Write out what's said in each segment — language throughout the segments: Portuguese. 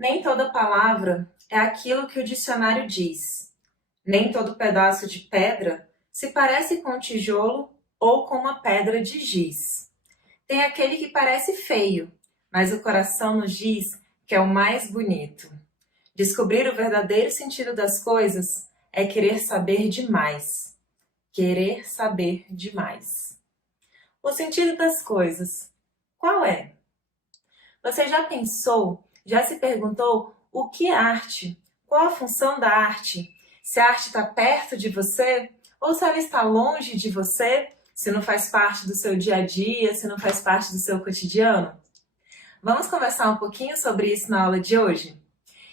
Nem toda palavra é aquilo que o dicionário diz. Nem todo pedaço de pedra se parece com um tijolo ou com uma pedra de giz. Tem aquele que parece feio, mas o coração nos diz que é o mais bonito. Descobrir o verdadeiro sentido das coisas é querer saber demais. Querer saber demais. O sentido das coisas. Qual é? Você já se perguntou o que é arte? Qual a função da arte? Se a arte está perto de você ou se ela está longe de você, se não faz parte do seu dia a dia, se não faz parte do seu cotidiano? Vamos conversar um pouquinho sobre isso na aula de hoje?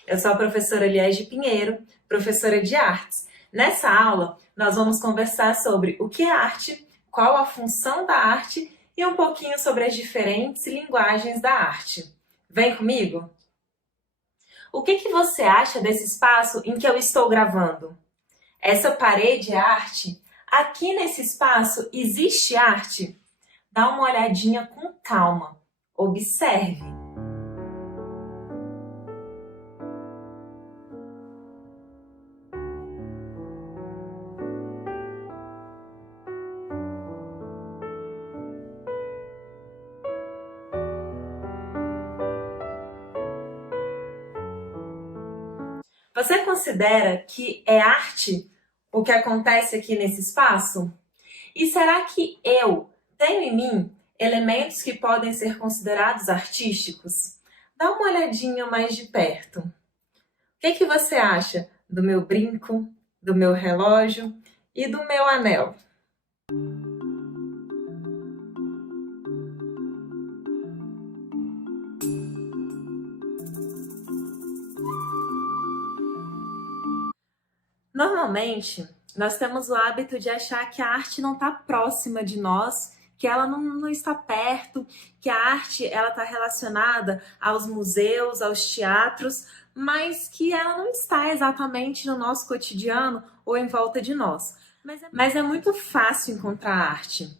Eu sou a professora Liege Pinheiro, professora de artes. Nessa aula, nós vamos conversar sobre o que é arte, qual a função da arte e um pouquinho sobre as diferentes linguagens da arte. Vem comigo? O que você acha desse espaço em que eu estou gravando? Essa parede é arte? Aqui nesse espaço existe arte? Dá uma olhadinha com calma. Observe. Você considera que é arte o que acontece aqui nesse espaço? E será que eu tenho em mim elementos que podem ser considerados artísticos? Dá uma olhadinha mais de perto. O que você acha do meu brinco, do meu relógio e do meu anel? Normalmente, nós temos o hábito de achar que a arte não está próxima de nós, que ela não está perto, que a arte ela está relacionada aos museus, aos teatros, mas que ela não está exatamente no nosso cotidiano ou em volta de nós. Mas é muito fácil encontrar arte.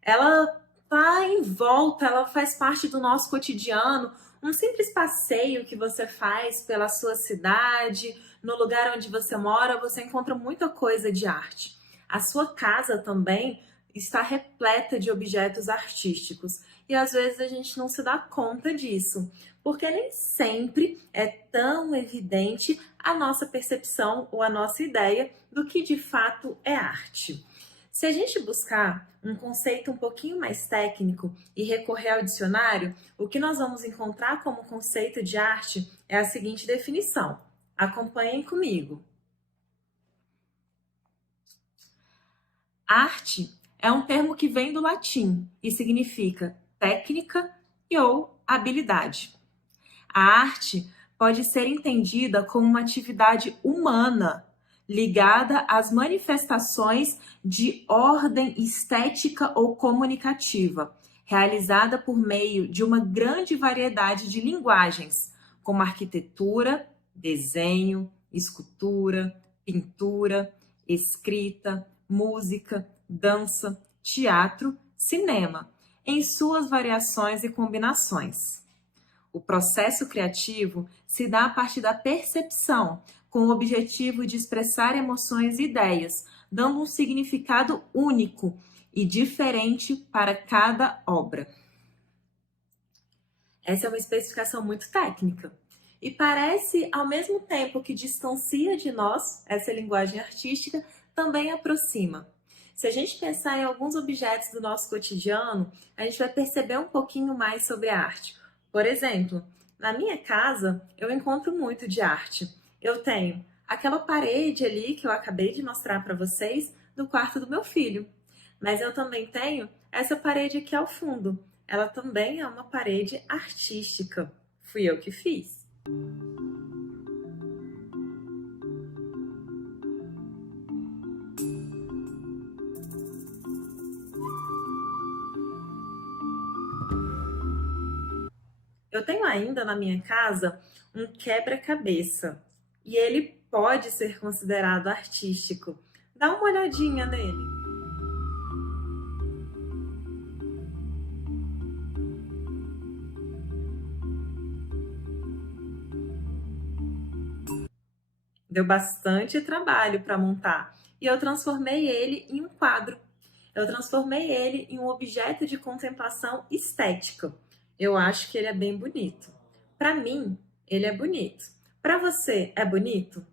Ela está em volta, ela faz parte do nosso cotidiano. Um simples passeio que você faz pela sua cidade, no lugar onde você mora, você encontra muita coisa de arte. A sua casa também está repleta de objetos artísticos. E às vezes a gente não se dá conta disso, porque nem sempre é tão evidente a nossa percepção ou a nossa ideia do que de fato é arte. Se a gente buscar um conceito um pouquinho mais técnico e recorrer ao dicionário, o que nós vamos encontrar como conceito de arte é a seguinte definição. Acompanhem comigo. Arte é um termo que vem do latim e significa técnica ou habilidade. A arte pode ser entendida como uma atividade humana ligada às manifestações de ordem estética ou comunicativa, realizada por meio de uma grande variedade de linguagens, como arquitetura, desenho, escultura, pintura, escrita, música, dança, teatro, cinema, em suas variações e combinações. O processo criativo se dá a partir da percepção, com o objetivo de expressar emoções e ideias, dando um significado único e diferente para cada obra. Essa é uma especificação muito técnica. E parece, ao mesmo tempo que distancia de nós essa linguagem artística, também aproxima. Se a gente pensar em alguns objetos do nosso cotidiano, a gente vai perceber um pouquinho mais sobre a arte. Por exemplo, na minha casa, eu encontro muito de arte. Eu tenho aquela parede ali que eu acabei de mostrar para vocês do quarto do meu filho. Mas eu também tenho essa parede aqui ao fundo. Ela também é uma parede artística. Fui eu que fiz. Eu tenho ainda na minha casa um quebra-cabeça e ele pode ser considerado artístico. Dá uma olhadinha nele. deu bastante trabalho para montar. E eu transformei ele em um quadro. Eu transformei ele em um objeto de contemplação estética. Eu acho que ele é bem bonito. Para mim, ele é bonito. Para você, é bonito?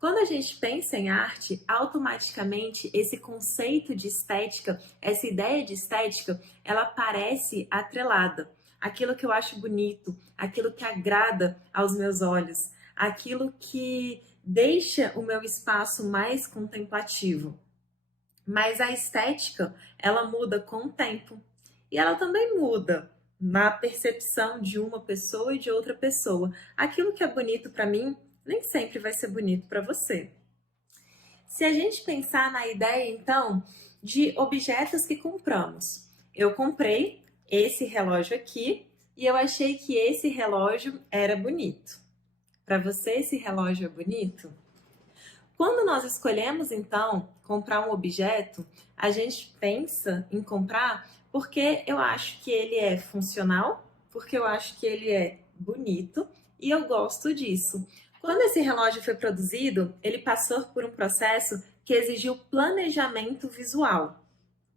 Quando a gente pensa em arte, automaticamente esse conceito de estética, essa ideia de estética, ela parece atrelada. Aquilo que eu acho bonito, aquilo que agrada aos meus olhos, aquilo que deixa o meu espaço mais contemplativo. Mas a estética, ela muda com o tempo. E ela também muda na percepção de uma pessoa e de outra pessoa. Aquilo que é bonito para mim, nem sempre vai ser bonito para você. Se a gente pensar na ideia, então, de objetos que compramos. Eu comprei esse relógio aqui e eu achei que esse relógio era bonito. Para você, esse relógio é bonito? Quando nós escolhemos, então, comprar um objeto, a gente pensa em comprar porque eu acho que ele é funcional, porque eu acho que ele é bonito e eu gosto disso. Quando esse relógio foi produzido, ele passou por um processo que exigiu planejamento visual.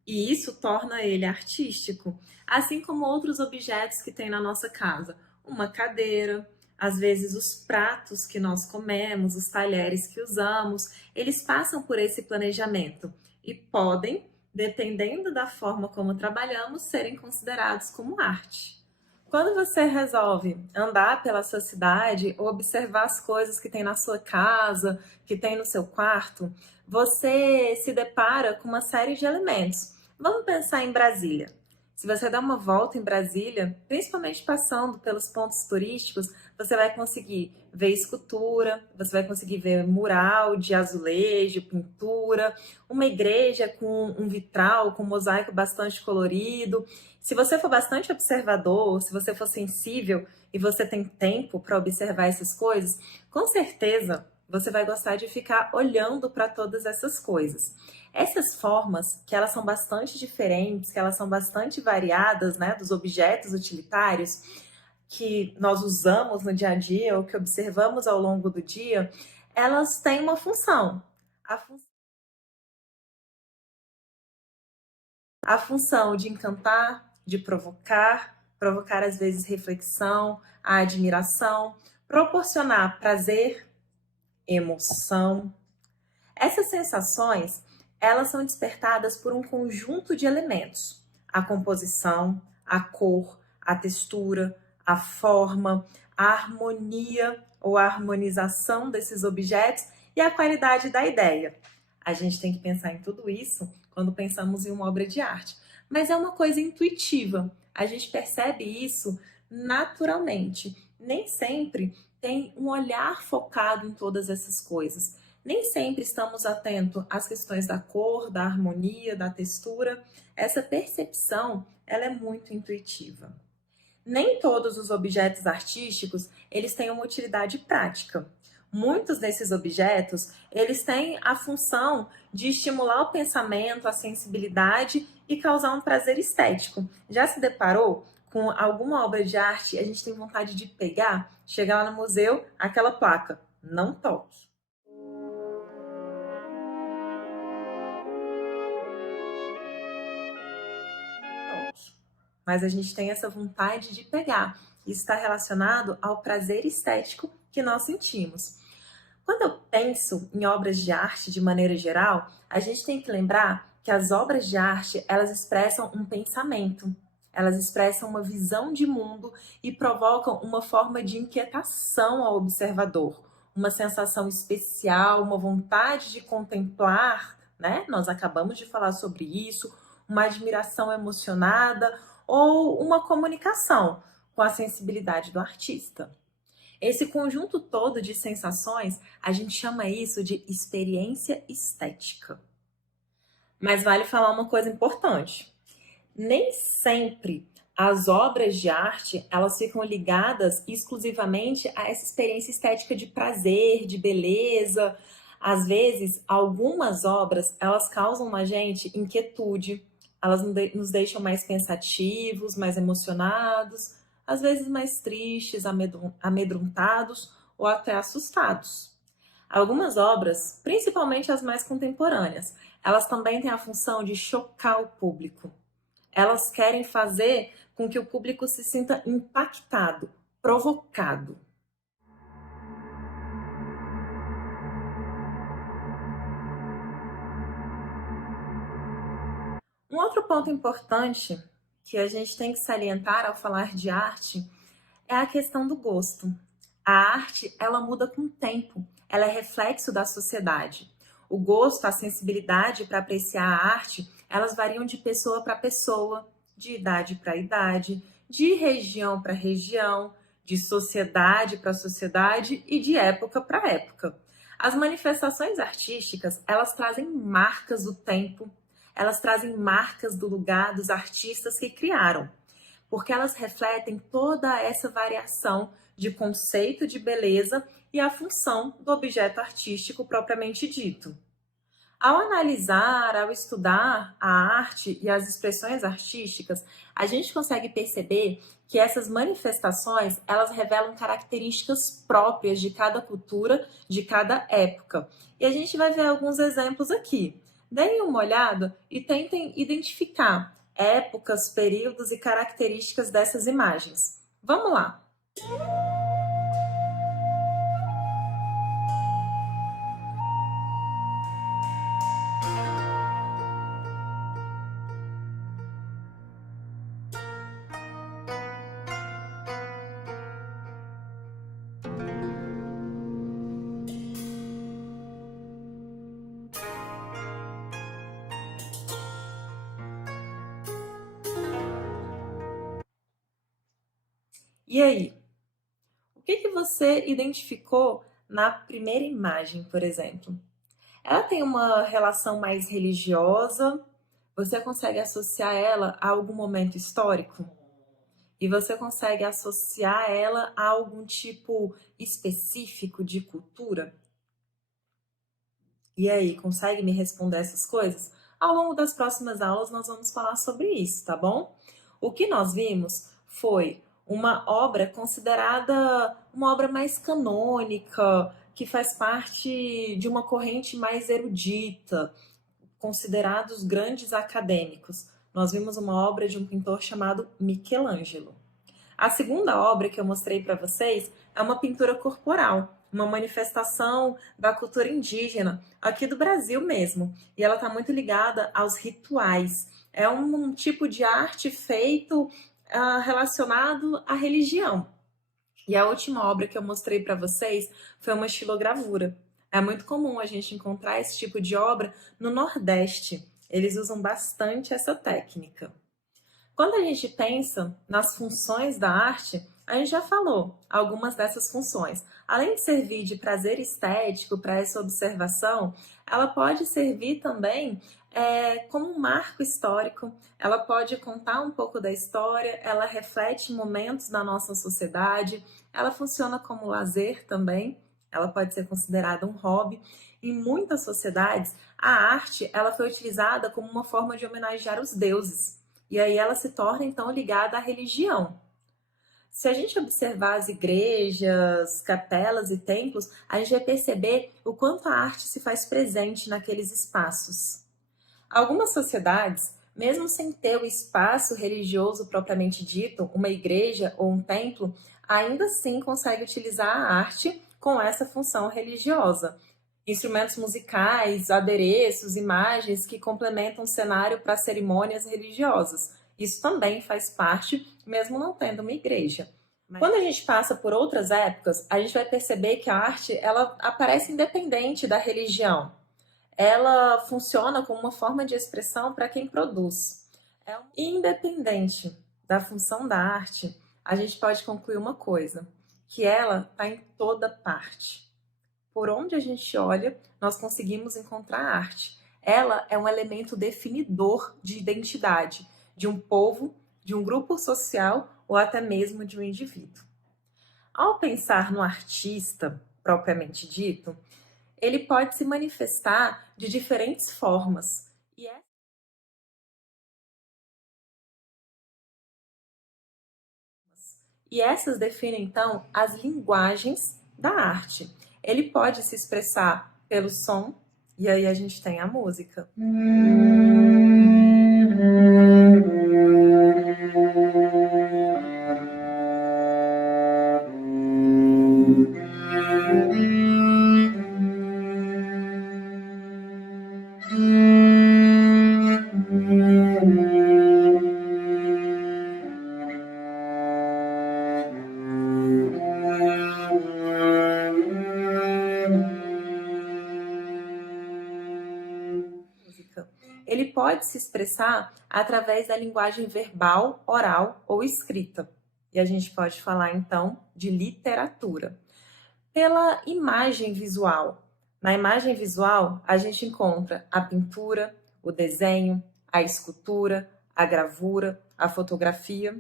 E isso torna ele artístico, assim como outros objetos que tem na nossa casa. Uma cadeira, às vezes os pratos que nós comemos, os talheres que usamos, eles passam por esse planejamento e podem, dependendo da forma como trabalhamos, serem considerados como arte. Quando você resolve andar pela sua cidade ou observar as coisas que tem na sua casa, que tem no seu quarto, você se depara com uma série de elementos. Vamos pensar em Brasília. Se você der uma volta em Brasília, principalmente passando pelos pontos turísticos, você vai conseguir ver escultura, você vai conseguir ver mural de azulejo, pintura, uma igreja com um vitral, com um mosaico bastante colorido. Se você for bastante observador, se você for sensível e você tem tempo para observar essas coisas, com certeza você vai gostar de ficar olhando para todas essas coisas. Essas formas, que elas são bastante diferentes, que elas são bastante variadas, né, dos objetos utilitários que nós usamos no dia a dia ou que observamos ao longo do dia, elas têm uma função. A função de encantar, de provocar às vezes reflexão, a admiração, proporcionar prazer, emoção. Essas sensações, elas são despertadas por um conjunto de elementos: a composição, a cor, a textura, a forma, a harmonia ou a harmonização desses objetos e a qualidade da ideia. A gente tem que pensar em tudo isso quando pensamos em uma obra de arte, mas é uma coisa intuitiva. A gente percebe isso naturalmente. Nem sempre tem um olhar focado em todas essas coisas. Nem sempre estamos atentos às questões da cor, da harmonia, da textura. Essa percepção, ela é muito intuitiva. Nem todos os objetos artísticos, eles têm uma utilidade prática. Muitos desses objetos, eles têm a função de estimular o pensamento, a sensibilidade e causar um prazer estético. Já se deparou com alguma obra de arte, a gente tem vontade de pegar, chegar lá no museu, aquela placa, não toque. Mas a gente tem essa vontade de pegar. Isso está relacionado ao prazer estético que nós sentimos. Quando eu penso em obras de arte de maneira geral, a gente tem que lembrar que as obras de arte, elas expressam um pensamento, elas expressam uma visão de mundo e provocam uma forma de inquietação ao observador, uma sensação especial, uma vontade de contemplar, né? Nós acabamos de falar sobre isso, uma admiração emocionada ou uma comunicação com a sensibilidade do artista. Esse conjunto todo de sensações, a gente chama isso de experiência estética. Mas vale falar uma coisa importante. Nem sempre as obras de arte, elas ficam ligadas exclusivamente a essa experiência estética de prazer, de beleza. Às vezes, algumas obras, elas causam na gente inquietude, elas nos deixam mais pensativos, mais emocionados, às vezes mais tristes, amedrontados ou até assustados. Algumas obras, principalmente as mais contemporâneas, elas também têm a função de chocar o público. Elas querem fazer com que o público se sinta impactado, provocado. Um outro ponto importante que a gente tem que salientar ao falar de arte é a questão do gosto. A arte, ela muda com o tempo, ela é reflexo da sociedade. O gosto, a sensibilidade para apreciar a arte, elas variam de pessoa para pessoa, de idade para idade, de região para região, de sociedade para sociedade e de época para época. As manifestações artísticas, elas trazem marcas do tempo, elas trazem marcas do lugar dos artistas que criaram, porque elas refletem toda essa variação de conceito de beleza e a função do objeto artístico propriamente dito. Ao analisar, ao estudar a arte e as expressões artísticas, a gente consegue perceber que essas manifestações, elas revelam características próprias de cada cultura, de cada época. E a gente vai ver alguns exemplos aqui. Deem uma olhada e tentem identificar épocas, períodos e características dessas imagens. Vamos lá! E aí? O que você identificou na primeira imagem, por exemplo? Ela tem uma relação mais religiosa? Você consegue associar ela a algum momento histórico? E você consegue associar ela a algum tipo específico de cultura? E aí, consegue me responder essas coisas? Ao longo das próximas aulas, nós vamos falar sobre isso, tá bom? O que nós vimos foi uma obra considerada uma obra mais canônica, que faz parte de uma corrente mais erudita, considerados grandes acadêmicos. Nós vimos uma obra de um pintor chamado Michelangelo. A segunda obra que eu mostrei para vocês é uma pintura corporal, uma manifestação da cultura indígena, aqui do Brasil mesmo. E ela está muito ligada aos rituais. É um tipo de arte feito relacionado à religião. E a última obra que eu mostrei para vocês foi uma estilogravura. É muito comum a gente encontrar esse tipo de obra no Nordeste. Eles usam bastante essa técnica. Quando a gente pensa nas funções da arte, a gente já falou algumas dessas funções. Além de servir de prazer estético para essa observação, ela pode servir também como um marco histórico, ela pode contar um pouco da história, ela reflete momentos da nossa sociedade, ela funciona como lazer também, ela pode ser considerada um hobby. Em muitas sociedades, a arte ela foi utilizada como uma forma de homenagear os deuses. E aí ela se torna, então, ligada à religião. Se a gente observar as igrejas, capelas e templos, a gente vai perceber o quanto a arte se faz presente naqueles espaços. Algumas sociedades, mesmo sem ter o espaço religioso propriamente dito, uma igreja ou um templo, ainda assim conseguem utilizar a arte com essa função religiosa. Instrumentos musicais, adereços, imagens que complementam o cenário para cerimônias religiosas. Isso também faz parte, mesmo não tendo uma igreja. Quando a gente passa por outras épocas, a gente vai perceber que a arte ela aparece independente da religião. Ela funciona como uma forma de expressão para quem produz. Independente da função da arte, a gente pode concluir uma coisa, que ela está em toda parte. Por onde a gente olha, nós conseguimos encontrar a arte. Ela é um elemento definidor de identidade de um povo, de um grupo social ou até mesmo de um indivíduo. Ao pensar no artista, propriamente dito, ele pode se manifestar de diferentes formas. E essas definem, então, as linguagens da arte. ele pode se expressar pelo som, e aí a gente tem a música. Ele pode se expressar através da linguagem verbal, oral ou escrita. E a gente pode falar, então, de literatura. Pela imagem visual. Na imagem visual, a gente encontra a pintura, o desenho, a escultura, a gravura, a fotografia.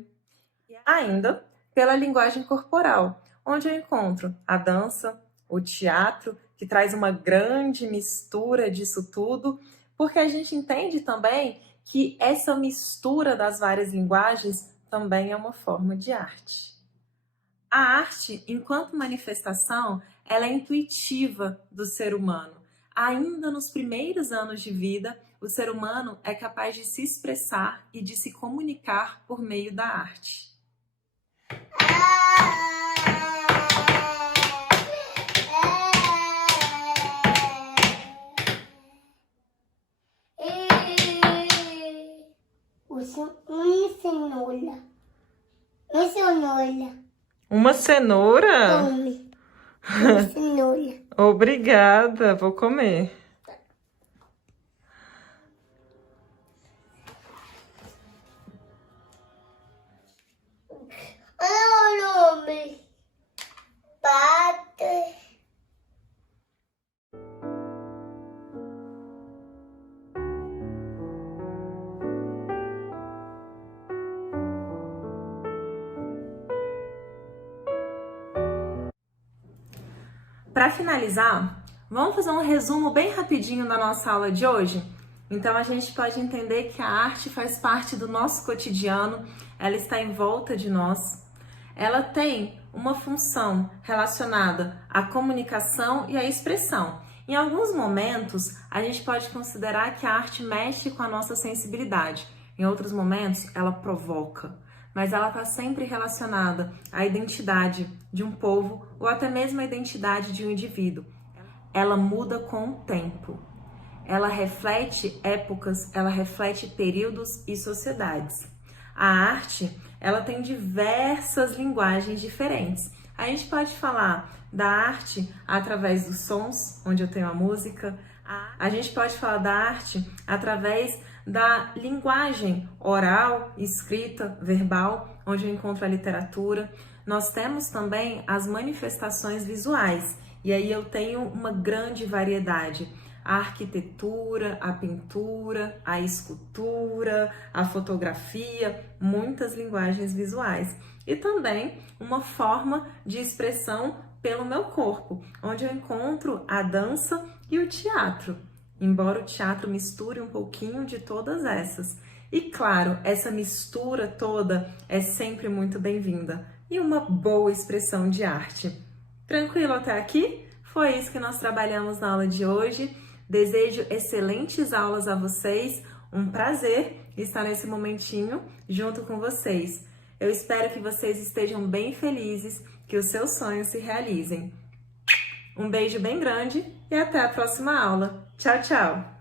E ainda pela linguagem corporal, onde eu encontro a dança, o teatro, que traz uma grande mistura disso tudo, porque a gente entende também que essa mistura das várias linguagens também é uma forma de arte. A arte, enquanto manifestação, ela é intuitiva do ser humano. Ainda nos primeiros anos de vida, o ser humano é capaz de se expressar e de se comunicar por meio da arte. Uma cenoura. Uma cenoura. Uma cenoura? Uma cenoura. Obrigada, vou comer. Olha o nome. Pato. Para finalizar, vamos fazer um resumo bem rapidinho da nossa aula de hoje? Então a gente pode entender que a arte faz parte do nosso cotidiano, ela está em volta de nós. Ela tem uma função relacionada à comunicação e à expressão. Em alguns momentos, a gente pode considerar que a arte mexe com a nossa sensibilidade. Em outros momentos, ela provoca. Mas ela está sempre relacionada à identidade de um povo ou até mesmo à identidade de um indivíduo. Ela muda com o tempo. Ela reflete épocas, ela reflete períodos e sociedades. A arte, ela tem diversas linguagens diferentes. A gente pode falar da arte através dos sons, onde eu tenho a música. A gente pode falar da arte através da linguagem oral, escrita, verbal, onde eu encontro a literatura. Nós temos também as manifestações visuais, e aí eu tenho uma grande variedade. A arquitetura, a pintura, a escultura, a fotografia, muitas linguagens visuais. E também uma forma de expressão pelo meu corpo, onde eu encontro a dança e o teatro. Embora o teatro misture um pouquinho de todas essas. E claro, essa mistura toda é sempre muito bem-vinda e uma boa expressão de arte. Tranquilo até aqui? Foi isso que nós trabalhamos na aula de hoje. Desejo excelentes aulas a vocês. Um prazer estar nesse momentinho junto com vocês. Eu espero que vocês estejam bem felizes, que os seus sonhos se realizem. Um beijo bem grande e até a próxima aula. Tchau, tchau!